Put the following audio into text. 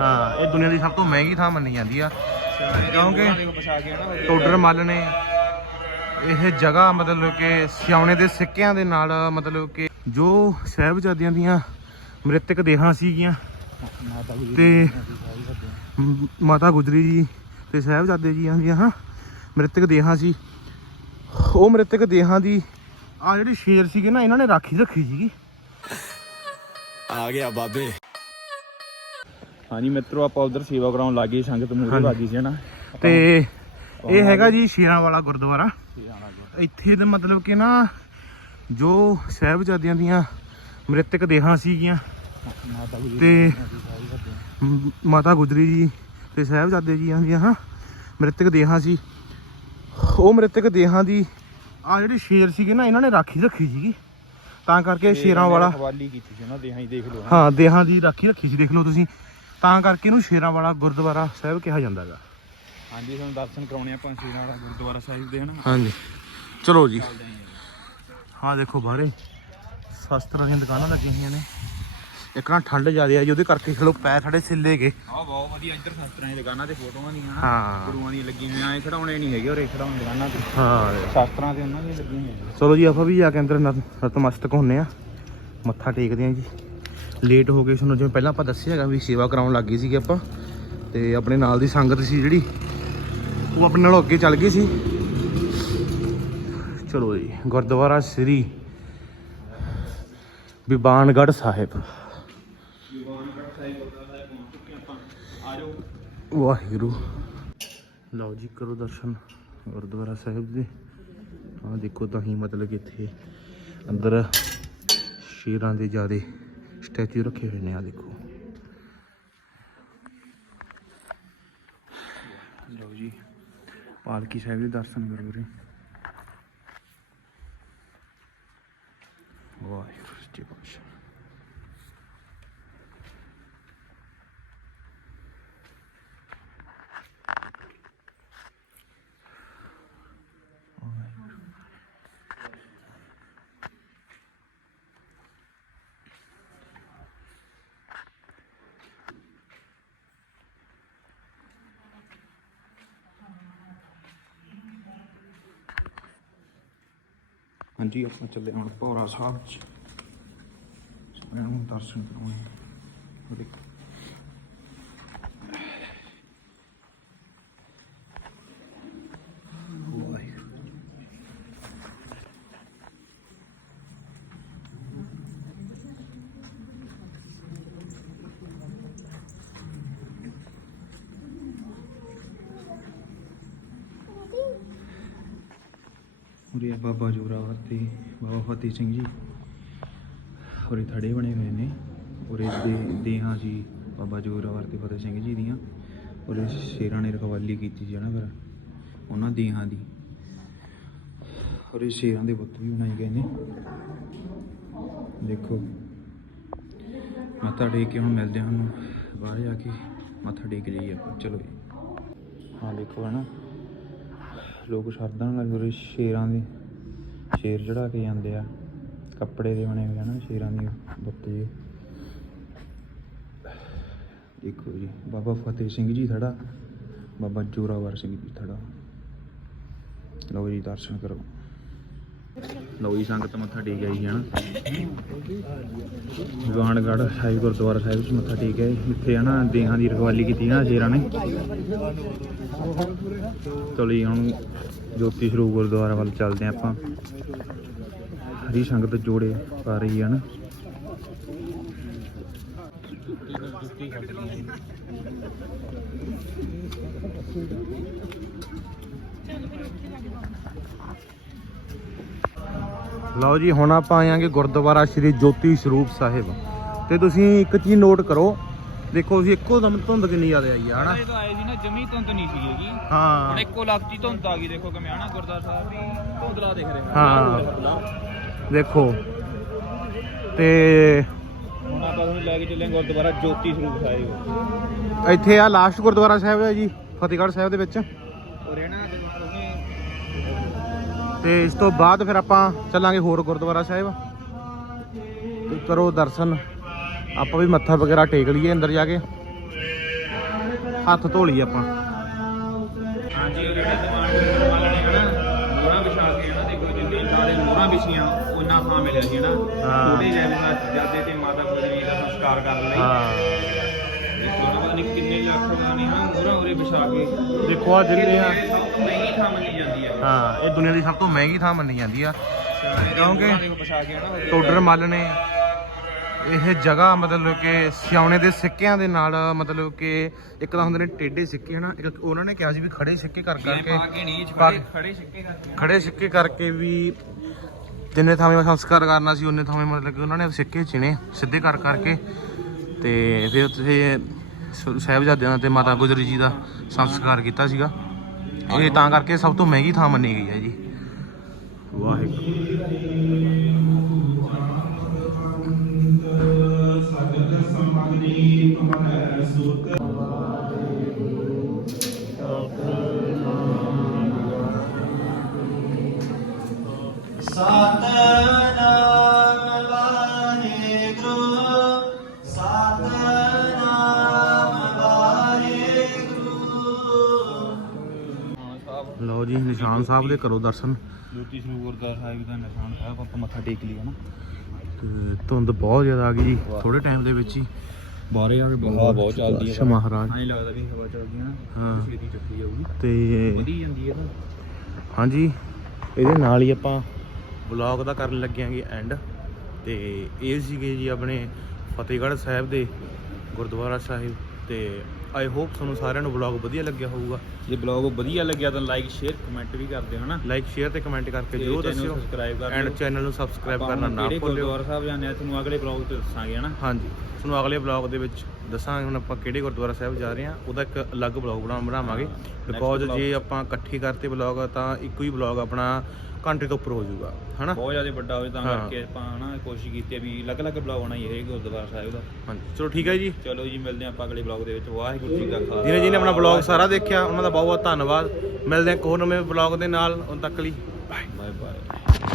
ਹਾਂ, ਇਹ ਦੁਨੀਆ ਦੀ ਸਭ ਤੋਂ ਮਹਿੰਗੀ ਥਾਂ ਮੰਨੀ ਜਾਂਦੀ ਆ। ਕਿਉਂਕਿ ਟੋਡਰ ਮੱਲ ਨੇ ਇਹ ਜਗ੍ਹਾ ਮਤਲਬ ਕਿ ਸਿਆਉਣੇ ਦੇ ਸਿੱਕਿਆਂ ਦੇ ਨਾਲ ਮਤਲਬ ਕਿ ਜੋ ਸਾਹਿਬਜ਼ਾਦਿਆਂ ਦੀਆਂ ਮ੍ਰਿਤਕ ਦੇਹਾਂ ਸੀਗੀਆਂ ਤੇ ਮਾਤਾ ਗੁਜਰੀ ਜੀ ਤੇ ਸਾਹਿਬਜ਼ਾਦੇ ਜੀਆਂ ਦੀਆਂ, ਹਾਂ। ਮ੍ਰਿਤਕ ਦੇਹਾਂ ਸੀ। ਉਹ ਮ੍ਰਿਤਕ ਦੇਹਾਂ ਦੀ ਆ ਜਿਹੜੀ ਸ਼ੇਰ ਸੀਗੇ ਨਾ ਇਹਨਾਂ ਨੇ ਰਾਖੀ ਰੱਖੀ ਸੀਗੀ। ਆ ਗਿਆ ਬਾਬੇ। ਹਾਂਜੀ ਮਿੱਤਰੋ ਆਪਾਂ ਉਧਰ ਸੇਵਾ ਕਰਾਉਣ ਲੱਗੇ ਸੰਗਤ ਮੂਰੇ ਲੱਗੀ ਸੀ ਨਾ ਤੇ ਇਹ ਹੈਗਾ ਜੀ। ਸ਼ੇਰਾਂ ਵਾਲਾ ਗੁਰਦੁਆਰਾ। ਇੱਥੇ ਦਾ ਮਤਲਬ ਕਿ ਨਾ ਜੋ ਸਾਹਿਬਜ਼ਾਦਿਆਂ ਦੀਆਂ ਮ੍ਰਿਤਕ ਦੇਹਾਂ ਸੀਗੀਆਂ ਤੇ ਮਾਤਾ ਗੁਜਰੀ ਜੀ ਤੇ ਸਾਹਿਬਜ਼ਾਦੇ ਜੀਆਂ ਦੀਆਂ ਹਾਂ ਮ੍ਰਿਤਕ ਦੇਹਾਂ ਸੀ। ਉਹ ਮ੍ਰਿਤਕ ਦੇਹਾਂ ਦੀ ਆ ਜਿਹੜੀ ਸ਼ੇਰ ਸੀਗੇ ਨਾ ਇਹਨਾਂ ਨੇ ਰਾਖੀ ਰੱਖੀ ਸੀਗੀ। ਤਾਂ ਕਰਕੇ ਸ਼ੇਰਾਂ ਵਾਲਾ ਹਵਾਲੀ ਕੀਤੀ ਸੀ ਉਹਨਾਂ ਦੇਹਾਂ ਹੀ ਦੇਖ ਲਓ। ਹਾਂ ਦੇਹਾਂ ਦੀ ਰਾਖੀ ਰੱਖੀ ਸੀ ਦੇਖ ਲਓ ਤੁਸੀਂ। ਤਾਂ ਕਰਕੇ ਇਹਨੂੰ ਸ਼ੇਰਾਂ ਵਾਲਾ ਗੁਰਦੁਆਰਾ ਸਾਹਿਬ ਕਿਹਾ ਜਾਂਦਾ ਹੈਗਾ। ਹਾਂਜੀ ਤੁਹਾਨੂੰ ਦਰਸ਼ਨ ਕਰਾਉਣੇ ਆਪਾਂ ਸ਼ੀਰਾਂ ਵਾਲਾ ਗੁਰਦੁਆਰਾ ਸਾਹਿਬ ਦੇ ਹਨਾ? ਹਾਂਜੀ। ਚਲੋ ਜੀ। ਹਾਂ ਦੇਖੋ ਬਾਹਰੇ ਸ਼ਸਤਰਾਂ ਦੀਆਂ ਦੁਕਾਨਾਂ ਲੱਗੀਆਂ ਹੋਈਆਂ ਨੇ। ਇੱਕ ਨਾ ਠੰਡ ਜ਼ਿਆਦਾ ਆ ਜੀ ਉਹਦੇ ਕਰਕੇ ਖਲੋ ਪੈਰ ਸਾਡੇ ਸਿੱਲੇ ਗਏ। ਆਹ ਬਹੁਤ ਵਧੀਆ ਇੱਧਰ ਸ਼ਾਸਤਰਾਂ ਦੀ ਦੁਕਾਨਾਂ ਤੇ ਫੋਟੋਆਂ ਦੀਆਂ ਹਾਂ। ਗੁਰੂਆਂ ਦੀਆਂ ਲੱਗੀਆਂ ਹੋਈਆਂ ਐ ਖੜਾਉਣੇ ਨਹੀਂ ਹੈਗੇ ਔਰ ਖੜਾਉਣ ਦੁਕਾਨਾਂ ਤੇ। ਹਾਂ। ਸ਼ਾਸਤਰਾਂ ਤੇ ਉਹਨਾਂ ਦੀਆਂ ਲੱਗੀਆਂ ਹੋਈਆਂ। ਚਲੋ ਜੀ ਆਪਾਂ ਵੀ ਜਾ ਕੇ ਅੰਦਰ ਨਤ- ਨਤਮਸਤਕ ਹੁੰਨੇ ਆ। ਮੱਥਾ ਟੇਕਦੇ ਆ ਜੀ। ਲੇਟ ਹੋ ਗਏ ਤੁਹਾਨੂੰ ਜਿਵੇਂ ਪਹਿਲਾਂ ਆਪਾਂ ਦੱਸਿਆ ਹੈਗਾ ਵੀ ਸੇਵਾ ਕਰਾਉਣ ਲੱਗ ਗਏ ਸੀਗੇ ਆਪਾਂ। ਤੇ ਆਪਣੇ ਨਾਲ ਦੀ ਸੰਗਤ ਸੀ ਜਿਹੜੀ ਉਹ ਆਪਣੇ ਨਾਲੋਂ ਅੱਗੇ ਚੱਲ ਗਈ ਸੀ। ਚਲੋ ਜੀ ਗੁਰਦੁਆਰਾ ਸ੍ਰੀ ਬਿਬਾਨਗੜ੍ਹ ਸਾਹਿਬ। ਵਾਹਿਗੁਰੂ। ਲਓ ਜੀ, ਕਰੋ ਦਰਸ਼ਨ ਗੁਰਦੁਆਰਾ ਸਾਹਿਬ ਦੇ। ਆਹ ਦੇਖੋ ਤਾਂ ਹੀ ਮਤਲਬ ਕਿ ਇੱਥੇ ਅੰਦਰ ਸ਼ੇਰਾਂ ਦੇ ਜਿਆਦੇ ਸਟੈਚੂ ਰੱਖੇ ਹੋਏ ਨੇ ਆ ਦੇਖੋ। ਲਓ ਜੀ, ਪਾਲਕੀ ਸਾਹਿਬ ਦੇ ਦਰਸ਼ਨ ਕਰੋ ਰੇ ਵਾਹਿਗੁਰੂ ਜੀ ਪਾਸ਼ਾ ਹਾਂਜੀ ਆਪਾਂ ਚੱਲੇ ਹੁਣ ਭੌਰਾ ਸਾਹਿਬ ਚ। ਸਾਰਿਆਂ ਨੂੰ ਦਰਸ਼ਨ ਕਰਾਉਣੇ ਆ। ਦੇਖੋ ਵਾਹਿਗੁਰੂ ਉਰੇ ਆ ਬਾਬਾ ਜੋਰਾਵਰ ਤੇ ਬਾਬਾ ਫਤਿਹ ਸਿੰਘ ਜੀ। ਉਰੇ ਥੜੇ ਬਣੇ ਹੋਏ ਨੇ। ਉਰੇ ਦੇ, ਦੇਹਾਂ ਜੀ, ਬਾਬਾ ਜੋਰਾਵਰ ਤੇ ਫਤਿਹ ਸਿੰਘ ਜੀ ਦੀਆਂ। ਉਰੇ ਸ਼ੇਰਾਂ ਨੇ ਰਖਵਾਲੀ ਕੀਤੀ ਸੀ ਨਾ ਫਿਰ, ਉਹਨਾਂ ਦੇਹਾਂ ਦੀ। ਉਰੇ ਸ਼ੇਰਾਂ ਦੇ ਬੁੱਤ ਵੀ ਬਣਾਏ ਗਏ ਨੇ। ਦੇਖੋ, ਮੱਥਾ ਟੇਕ ਕੇ ਹੁਣ ਮਿਲਦੇ ਹਾਂ ਹੁਣ ਬਾਹਰ ਜਾ ਕੇ ਮੱਥਾ ਟੇਕ ਜਾਈਏ ਆਪਾਂ। ਚਲੋ। ਜੀ ਹਾਂ, ਦੇਖੋ ਹੈ ਨਾ ਲੋਕ ਸ਼ਰਧਾ ਨਾਲ ਗੁਰੂ ਸ਼ੇਰਾਂ ਦੇ, ਸ਼ੇਰ ਚੜਾ ਕੇ ਜਾਂਦੇ ਆ। ਕੱਪੜੇ ਦੇ ਬਣੇ ਹੋਏ ਆ ਨਾ, ਸ਼ੇਰਾਂ ਦੀ ਬੁੱਤ। ਜੀ ਦੇਖੋ ਜੀ, ਬਾਬਾ ਫਤਿਹ ਸਿੰਘ ਜੀ ਥੜਾ ਬਾਬਾ ਜੋਰਾਵਰ ਸਿੰਘ ਜੀ ਥੜਾ ਲਓ ਜੀ, ਦਰਸ਼ਨ ਕਰੋ। ਲਓ ਸੰਗਤ ਮੱਥਾ ਟੇਕ ਆਈ ਹੈ ਨਾ। ਦੀਵਾਨਗੜ੍ਹ ਸਾਹਿਬ, ਗੁਰਦੁਆਰਾ ਸਾਹਿਬ ਵਿੱਚ ਮੱਥਾ ਟੇਕ ਆਏ। ਇੱਥੇ ਹੈ ਨਾ ਦੇਹਾਂ ਦੀ ਰਖਵਾਲੀ ਕੀਤੀ ਨਾ ਸ਼ੇਰਾਂ ਨੇ। ਚਲੋ ਜੀ, ਹੁਣ ਜੋਤੀ ਸਰੂਪ ਗੁਰਦੁਆਰਾ ਵੱਲ ਚੱਲਦੇ ਹਾਂ ਆਪਾਂ। ਹਰੀ ਸੰਗਤ ਜੋੜੇ ਪਾ ਰਹੀ ਹੈ ਨਾ। ਲਓ ਜੀ ਹੁਣ ਆਪਾਂ ਆਏਾਂਗੇ ਗੁਰਦੁਆਰਾ ਸ੍ਰੀ ਜੋਤੀ ਸਰੂਪ ਸਾਹਿਬ। ਤੇ ਤੁਸੀਂ ਇੱਕ ਚੀਜ਼ ਨੋਟ ਕਰੋ ਦੇਖੋ ਅਸੀਂ ਇੱਕੋ ਦਮ ਧੁੰਦ ਕਿੰਨੀ ਜ਼ਿਆਦਾ ਆਈ ਆ ਹਨਾ? ਇਹ ਤਾਂ ਆਏ ਸੀ ਨਾ ਜਮੀ ਧੁੰਦ ਨਹੀਂ ਸੀ ਹੈਗੀ। ਹਾਂ। ਹੁਣ ਇੱਕੋ ਲੱਖ ਦੀ ਧੁੰਦ ਆ ਗਈ ਦੇਖੋ ਕਿਵੇਂ ਆਣਾ ਗੁਰਦਾਰ ਸਾਹਿਬ ਦੀ ਧੁੰਦਲਾ ਦੇਖ ਰਹੇ। ਹਾਂ। ਦੇਖੋ। ਤੇ ਹੁਣ ਆਪਾਂ ਤੁਹਾਨੂੰ ਲੈ ਕੇ ਚੱਲੇ ਗੁਰਦੁਆਰਾ ਜੋਤੀ ਸਰੂਪ ਸਾਹਿਬ। ਇੱਥੇ ਆ ਲਾਸਟ ਗੁਰਦੁਆਰਾ ਸਾਹਿਬ ਹੈ ਜੀ ਫਤਿਹਗੜ੍ਹ ਸਾਹਿਬ ਦੇ ਵਿੱਚ। ਔਰ ਇਹ ਨਾ ਤੇ ਇਸ ਤੋਂ ਬਾਅਦ ਫਿਰ ਆਪਾਂ ਚੱਲਾਂਗੇ ਹੋਰ ਗੁਰਦੁਆਰਾ ਸਾਹਿਬ। ਤੇ ਕਰੋ ਦਰਸ਼ਨ। ਆਪਾਂ ਵੀ ਮੱਥਾ ਵਗੈਰਾ ਟੇਕ ਲਈਏ ਅੰਦਰ ਜਾ ਕੇ। ਹੱਥ ਧੋ ਲਈਏ ਆਪਾਂ। ਹਾਂਜੀ ਉਹ ਜਿਹੜੇ ਦੀਵਾਨ ਵਾਲਣੇ ਹਨਾ ਮੋਹਰਾਂ ਵਿਛਾ ਕੇ ਹਨਾ ਦੇਖੋ ਜਿੰਨੇ ਸਾਰੇ ਮੋਹਰਾਂ ਵਿਛੀਆਂ ਉਹਨਾਂ ਥਾਂ ਮਿਲਿਆ ਸੀ ਹਨਾ। ਹਾਂ। ਛੋਟੇ ਜਿਹੇ ਜਾਦੇ ਤੇ ਮਾਤਾ ਗੁਜਰੀ ਦਾ ਸੰਸਕਾਰ ਕਰਨ ਲਈ। ਉਰੇ ਵਿਛਾ ਕੇ। ਦੇਖੋ ਆ ਆ। ਇਹ ਸਭ ਤੋਂ ਮਹਿੰਗੀ ਥਾਂ ਮੰਨੀ ਜਾਂਦੀ ਹੈ ਹਾਂ ਇਹ ਦੁਨੀਆ ਦੀ ਸਭ ਤੋਂ ਮਹਿੰਗੀ ਥਾਂ ਮੰਨੀ ਜਾਂਦੀ ਆ। ਕਿਉਂਕਿ ਮੋਹਰਾਂ ਦੇਖੋ ਵਿਛਾ ਕੇ ਹਨਾ ਉਰੇ ਟੋਡਰ ਮੱਲ ਨੇ ਇਹ ਜਗ੍ਹਾ ਮਤਲਬ ਕਿ ਸਿਆਉਣੇ ਦੇ ਸਿੱਕਿਆਂ ਦੇ ਨਾਲ ਮਤਲਬ ਕਿ ਇੱਕ ਤਾਂ ਹੁੰਦੇ ਨੇ ਟੇਢੇ ਸਿੱਕੇ ਹਨਾ? ਇੱਕ ਉਹਨਾਂ ਨੇ ਕਿਹਾ ਸੀ ਵੀ ਖੜੇ ਸਿੱਕੇ ਕਰ ਕਰਕੇ ਪਾ ਕੇ ਨਹੀਂ ਪਾ ਖੜੇ ਸਿੱਕੇ ਕਰਕੇ। ਖੜੇ ਸਿੱਕੇ ਕਰਕੇ ਵੀ ਜਿੰਨੇ ਥਾਵੇਂ ਸੰਸਕਾਰ ਕਰਨਾ ਸੀ ਉਹਨੇ ਥਾਵੇਂ ਮਤਲਬ ਕਿ ਉਹਨਾਂ ਨੇ ਸਿੱਕੇ ਚਿਣੇ ਸਿੱਧੇ ਕਰ ਕਰਕੇ। ਤੇ ਫਿਰ ਉੱਥੇ ਸਾਹਿਬਜ਼ਾਦਿਆਂ ਦਾ ਤੇ ਮਾਤਾ ਗੁਜਰੀ ਜੀ ਦਾ ਸੰਸਕਾਰ ਕੀਤਾ ਸੀਗਾ। ਇਹ ਤਾਂ ਕਰਕੇ ਸਭ ਤੋਂ ਮਹਿੰਗੀ ਥਾਂ ਮੰਨੀ ਗਈ ਹੈ ਜੀ। ਵਾਹਿਗੁਰੂ। ਨਿਸ਼ਾਨ ਸਾਹਿਬ ਦੇ ਕਰੋ ਦਰਸ਼ਨ। ਜੋਤੀ ਸਰੂਪ ਗੁਰਦੁਆਰਾ ਸਾਹਿਬ ਦਾ ਨਿਸ਼ਾਨ ਸਾਹਿਬ ਆਪਾਂ ਮੱਥਾ ਟੇਕ ਲਿਆ ਨਾ। ਤੇ ਧੁੰਦ ਬਹੁਤ ਜ਼ਿਆਦਾ ਆ ਗਈ ਜੀ ਥੋੜੇ ਟਾਈਮ ਦੇ ਵਿੱਚ ਹੀ। ਬਾਹਰੇ ਆ ਕੇ ਹਵਾ ਬਹੁਤ ਚੱਲਦੀ ਅੱਛਾ ਮਹਾਰਾਜ। ਹਾਂ ਲੱਗਦਾ ਵੀ ਹਵਾ ਚੱਲਦੀ ਹੈ। ਹਾਂ ਛੇਤੀ ਚੱਕੀ ਜਾਊਗੀ। ਤੇ ਵਧੀ ਜਾਂਦੀ ਹੈ ਨਾ ਹਾਂਜੀ ਇਹਦੇ ਨਾਲ ਹੀ ਆਪਾਂ ਵਲੌਗ ਦਾ ਕਰਨ ਲੱਗਿਆਂਗੇ ਐਂਡ ਤੇ ਇਹ ਸੀਗੇ ਜੀ ਆਪਣੇ ਫਤਿਹਗੜ੍ਹ ਸਾਹਿਬ ਦੇ ਗੁਰਦੁਆਰਾ ਸਾਹਿਬ ਤੇ ਆਈ ਹੋਪ ਤੁਹਾਨੂੰ ਸਾਰਿਆਂ ਨੂੰ ਵਲੌਗ ਵਧੀਆ ਲੱਗਿਆ ਹੋਊਗਾ। ਜੇ ਬਲੌਗ ਵਧੀਆ ਲੱਗਿਆ ਤਾਂ ਲਾਈਕ ਸ਼ੇਅਰ ਕਮੈਂਟ ਵੀ ਕਰ ਦਿਓ ਹਨਾ। ਲਾਈਕ ਸ਼ੇਅਰ ਤੇ ਕਮੈਂਟ ਕਰਕੇ ਜਰੂਰ ਦੱਸਿਓ। ਕਰ ਐਂਡ। ਚੈਨਲ ਨੂੰ ਸਬਸਕ੍ਰਾਈਬ ਕਰਨਾ ਨਾ ਭੁੱਲਿਓ। ਗੁਰਦੁਆਰਾ ਸਾਹਿਬ ਜਾਂਦੇ ਆ ਤੁਹਾਨੂੰ ਅਗਲੇ ਬਲੌਗ ਤੇ ਦੱਸਾਂਗੇ ਹਨਾ। ਹਾਂਜੀ। ਤੁਹਾਨੂੰ ਅਗਲੇ ਵਲੌਗ ਦੇ ਵਿੱਚ ਦੱਸਾਂਗੇ ਹੁਣ ਆਪਾਂ ਕਿਹੜੇ ਗੁਰਦੁਆਰਾ ਸਾਹਿਬ ਜਾ ਰਹੇ ਹਾਂ ਉਹਦਾ ਇੱਕ ਅਲੱਗ ਵਲੌਗ ਬਣਾ ਬਣਾਵਾਂਗੇ। ਬਿਕੋਜ਼ ਜੇ ਆਪਾਂ ਇਕੱਠੇ ਕਰਤੇ ਵਲੌਗ ਤਾਂ ਇੱਕੋ ਹੀ ਵਲੌਗ ਆਪਣਾ ਘੰਟੇ ਤੋਂ ਉੱਪਰ ਹੋ ਜਾਊਗਾ ਹਨਾ? ਬਹੁਤ ਜ਼ਿਆਦਾ ਵੱਡਾ ਹੋਵੇ ਤਾਂ ਹਾਂ। ਕਰਕੇ ਆਪਾਂ ਹਨਾ ਕੋਸ਼ਿਸ਼ ਕੀਤੀ ਹੈ ਵੀ ਅਲੱਗ-ਅਲੱਗ ਬਲੌਗ ਬਣਾਈਏ ਇਹ ਗੁਰਦੁਆਰਾ ਸਾਹਿਬ ਦਾ। ਹਾਂਜੀ ਚਲੋ ਠੀਕ ਹੈ ਜੀ। ਚਲੋ ਜੀ ਮਿਲਦੇ ਹਾਂ ਆਪਾਂ ਅਗਲੇ ਬਲੌਗ ਦੇ ਵਿੱਚ। ਵਾਹਿਗੁਰੂ ਜੀ ਕਾ ਖਾਲਸਾ। ਜਿਹਨੇ ਜਿਹਨੇ ਆਪਣਾ ਵਲੌਗ ਸਾਰਾ ਦੇਖਿਆ ਉਹਨਾਂ ਦਾ ਬਹੁਤ ਬਹੁਤ ਧੰਨਵਾਦ। ਮਿਲਦੇ ਹਾਂ ਇੱਕ ਹੋਰ ਨਵੇਂ ਵਲੌਗ ਦੇ ਨਾਲ ਉਦੋਂ ਤੱਕ ਲਈ ਬਾਏ ਬਾਏ